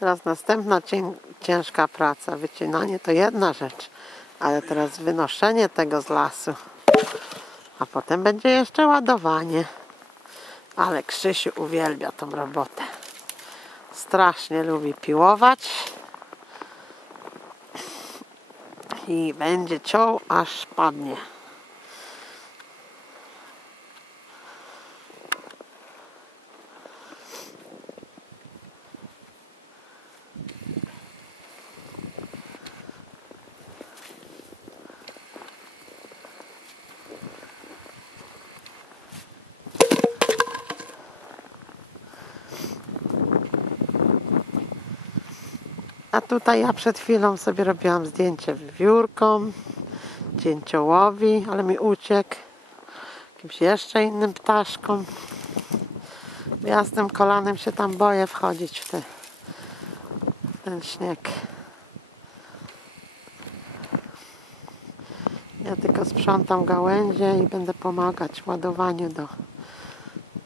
Teraz następna cię, ciężka praca. Wycinanie to jedna rzecz, ale teraz wynoszenie tego z lasu. A potem będzie jeszcze ładowanie. Ale Krzysiu uwielbia tą robotę. Strasznie lubi piłować. I będzie ciął, aż padnie. A tutaj ja przed chwilą sobie robiłam zdjęcie wiewiórkom, cięciołowi, ale mi uciekł. Jakimś jeszcze innym ptaszkom. Ja z tym kolanem się tam boję wchodzić w, te, ten śnieg. Ja tylko sprzątam gałęzie i będę pomagać w ładowaniu do,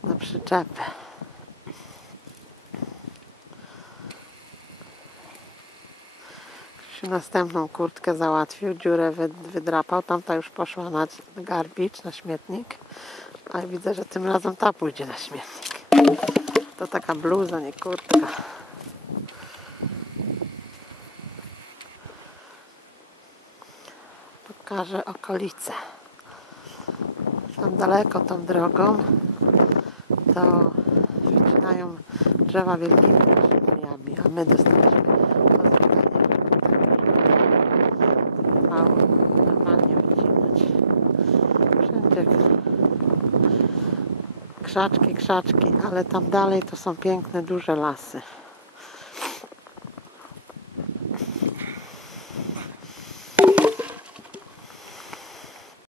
do przyczepy. Krzysiu następną kurtkę załatwił, dziurę wy- wydrapał, tamta już poszła na garbicz, na śmietnik, ale widzę, że tym razem ta pójdzie na śmietnik. To taka bluza, nie kurtka. Pokażę okolice. Tam daleko tą drogą to wycinają drzewa wielkimi drzewami, a my dostaliśmy krzaczki, krzaczki, ale tam dalej to są piękne, duże lasy.